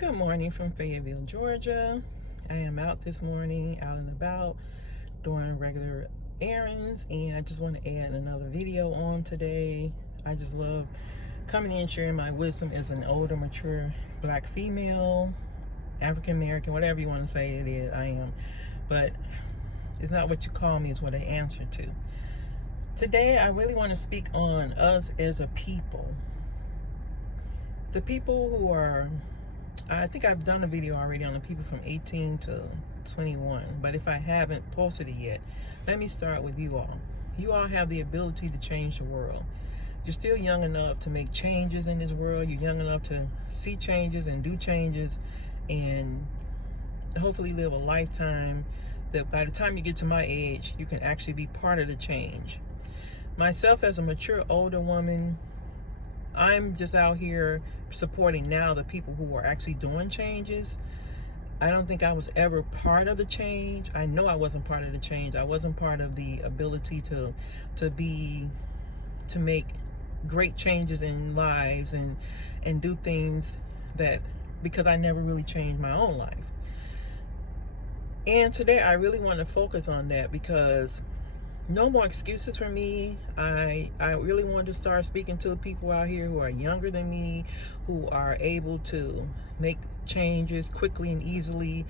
Good morning from Fayetteville, Georgia. I am out this morning, out and about, doing regular errands, and I just want to add another video on today. I just love coming in, sharing my wisdom as an older, mature black female, African American, whatever you want to say it is, I am. But it's not what you call me, it's what I answer to. Today, I really want to speak on us as a people. The people who are, I think I've done a video already on the people from 18 to 21, but if I haven't posted it yet, let me start with you all. You all have the ability to change the world. You're still young enough to make changes in this world. You're young enough to see changes and do changes and hopefully live a lifetime that by the time you get to my age, you can actually be part of the change. Myself as a mature older woman, I'm just out here supporting now the people who are actually doing changes. I don't think I was ever part of the change. I know I wasn't part of the change. I wasn't part of the ability to make great changes in lives and do things that, because I never really changed my own life. And today I really want to focus on that because no more excuses for me. I really wanted to start speaking to people out here who are younger than me, who are able to make changes quickly and easily,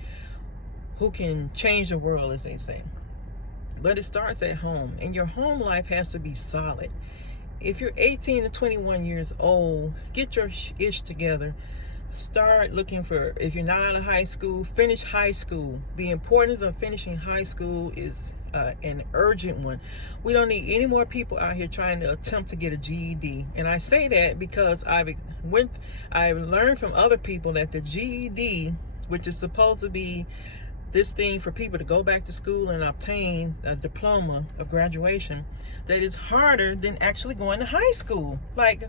who can change the world, as they say. But it starts at home, and your home life has to be solid. If you're 18 to 21 years old, get your ish together. Start looking for, if you're not out of high school, finish high school. The importance of finishing high school is an urgent one. We don't need any more people out here trying to attempt to get a GED. And I say that because I've learned from other people that the GED, which is supposed to be this thing for people to go back to school and obtain a diploma of graduation, that is harder than actually going to high school. Like,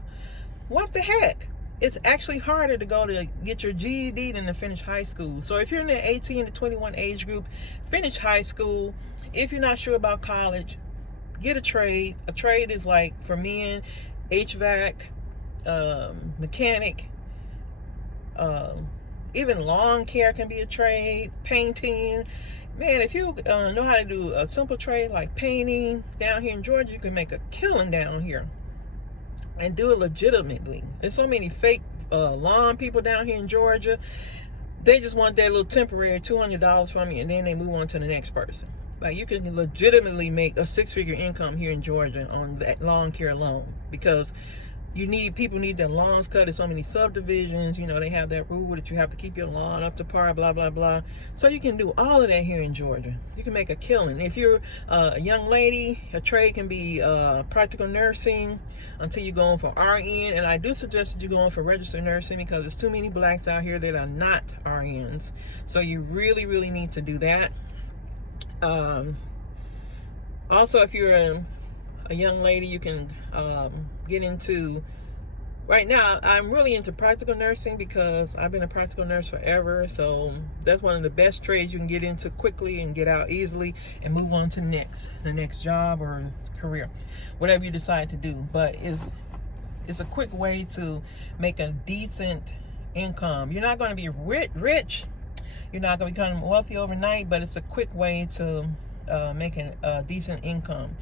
what the heck? It's actually harder to go to get your GED than to finish high school. So if you're in the 18 to 21 age group, finish high school. If you're not sure about college, get a trade. A trade is like, for men, HVAC, mechanic, even lawn care can be a trade, painting. Man, if you know how to do a simple trade like painting down here in Georgia, you can make a killing down here and do it legitimately. There's so many fake lawn people down here in Georgia. They just want that little temporary $200 from you, and then they move on to the next person. Like, you can legitimately make a six-figure income here in Georgia on that lawn care alone, because people need their lawns cut in so many subdivisions. You know, they have that rule that you have to keep your lawn up to par, blah, blah, blah. So you can do all of that here in Georgia. You can make a killing. If you're a young lady, a trade can be practical nursing until you go on for RN. And I do suggest that you go on for registered nursing because there's too many blacks out here that are not RNs. So you really, really need to do that. Also, if you're a young lady, you can get into, right now I'm really into practical nursing because I've been a practical nurse forever. So that's one of the best trades you can get into quickly and get out easily and move on to the next job or career, whatever you decide to do. But it's a quick way to make a decent income. You're not going to be rich. You're not going to become wealthy overnight, but it's a quick way to make a decent income.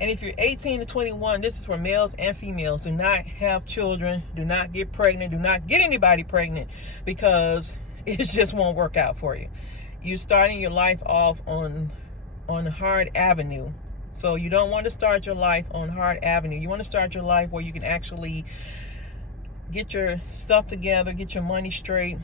And if you're 18 to 21, this is for males and females. Do not have children. Do not get pregnant. Do not get anybody pregnant, because it just won't work out for you. You're starting your life off on hard avenue. So you don't want to start your life on hard avenue. You want to start your life where you can actually get your stuff together, get your money straight,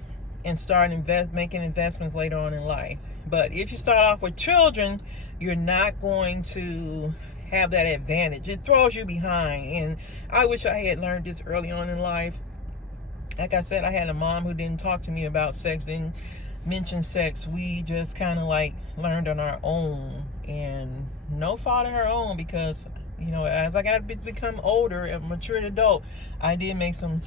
and start making investments later on in life. But if you start off with children, you're not going to have that advantage. It throws you behind. And I wish I had learned this early on in life. Like I said, I had a mom who didn't talk to me about sex, didn't mention sex. We just kind of like learned on our own, and no fault of her own, because you know, as I got to become older, a mature adult, I did make some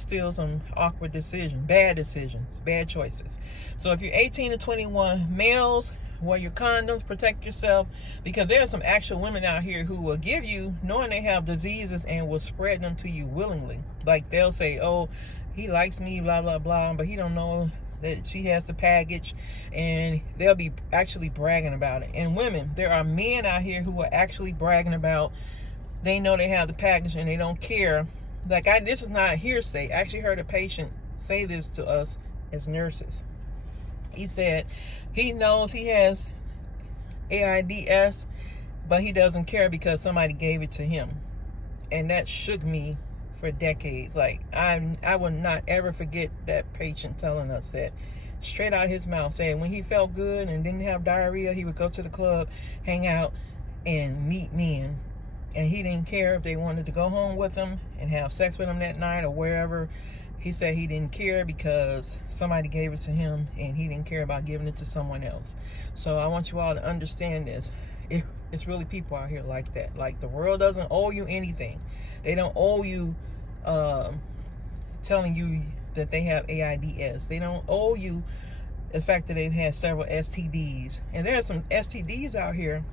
awkward decisions, bad choices. So if you're 18 to 21, males, wear your condoms, protect yourself, because there are some actual women out here who will give you, knowing they have diseases, and will spread them to you willingly. Like, they'll say, oh, he likes me, blah, blah, blah, but he don't know that she has the package, and they'll be actually bragging about it. And women, there are men out here who are actually bragging about, they know they have the package and they don't care. Like, this is not hearsay. I actually heard a patient say this to us as nurses. He said he knows he has AIDS, but he doesn't care because somebody gave it to him. And that shook me for decades. Like, I will not ever forget that patient telling us that straight out his mouth, saying when he felt good and didn't have diarrhea, he would go to the club, hang out, and meet men. And he didn't care if they wanted to go home with him and have sex with him that night or wherever. He said he didn't care because somebody gave it to him, and he didn't care about giving it to someone else. So I want you all to understand this. It's really people out here like that. Like, the world doesn't owe you anything. They don't owe you telling you that they have AIDS. They don't owe you the fact that they've had several STDs. And there are some STDs out here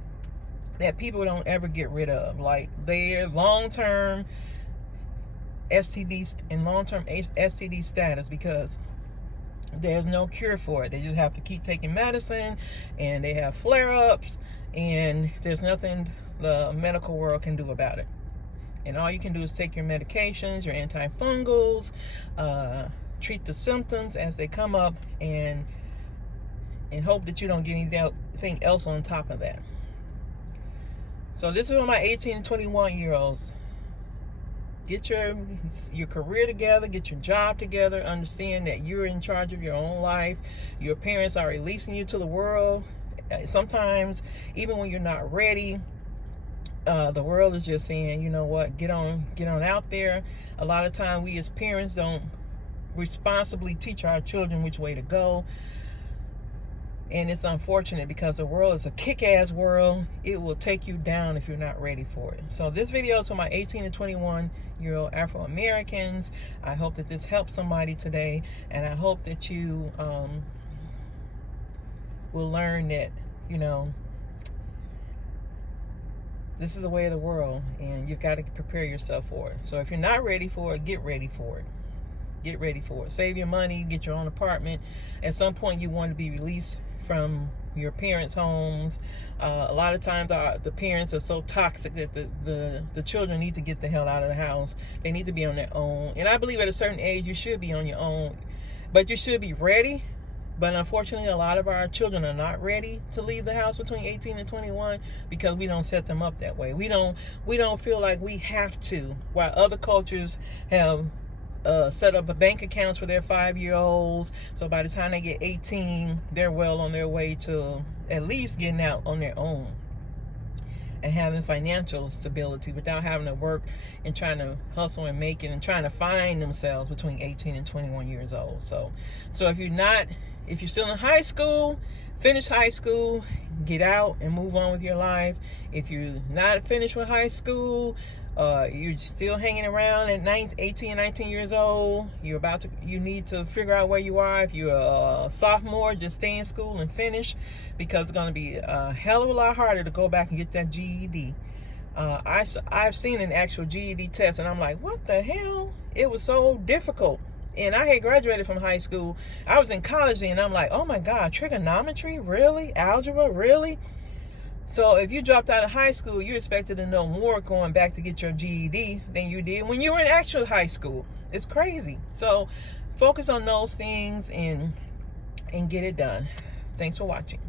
that people don't ever get rid of. Like, they're long-term STDs and long-term STD status because there's no cure for it. They just have to keep taking medicine, and they have flare-ups, and there's nothing the medical world can do about it. And all you can do is take your medications, your antifungals, treat the symptoms as they come up, and hope that you don't get anything else on top of that. So this is for my 18 and 21 year olds. Get your career together, get your job together, understand that you're in charge of your own life. Your parents are releasing you to the world. Sometimes, even when you're not ready, the world is just saying, you know what, get on out there. A lot of time we as parents don't responsibly teach our children which way to go. And it's unfortunate because the world is a kick-ass world. It will take you down if you're not ready for it. So this video is for my 18 to 21-year-old Afro-Americans. I hope that this helps somebody today. And I hope that you will learn that, you know, this is the way of the world. And you've got to prepare yourself for it. So if you're not ready for it, get ready for it. Get ready for it. Save your money. Get your own apartment. At some point, you want to be released from your parents' homes. A lot of times the parents are so toxic that the children need to get the hell out of the house. They need to be on their own. And I believe at a certain age you should be on your own, but you should be ready. But unfortunately, a lot of our children are not ready to leave the house between 18 and 21 because we don't set them up that way. We don't feel like we have to, while other cultures have set up bank accounts for their 5-year-olds. So by the time they get 18, they're well on their way to at least getting out on their own and having financial stability without having to work and trying to hustle and make it and trying to find themselves between 18 and 21 years old. So if you're still in high school, finish high school, get out and move on with your life. If you're not finished with high school, you're still hanging around at 18 and 19 years old, you need to figure out where you are. If you're a sophomore, just stay in school and finish, because it's going to be a hell of a lot harder to go back and get that GED. I've seen an actual GED test, and I'm like, what the hell? It was so difficult. And I had graduated from high school. I was in college then, and I'm like, oh my God, trigonometry? Really? Algebra? Really? So if you dropped out of high school, you're expected to know more going back to get your GED than you did when you were in actual high school. It's crazy. So focus on those things and get it done. Thanks for watching.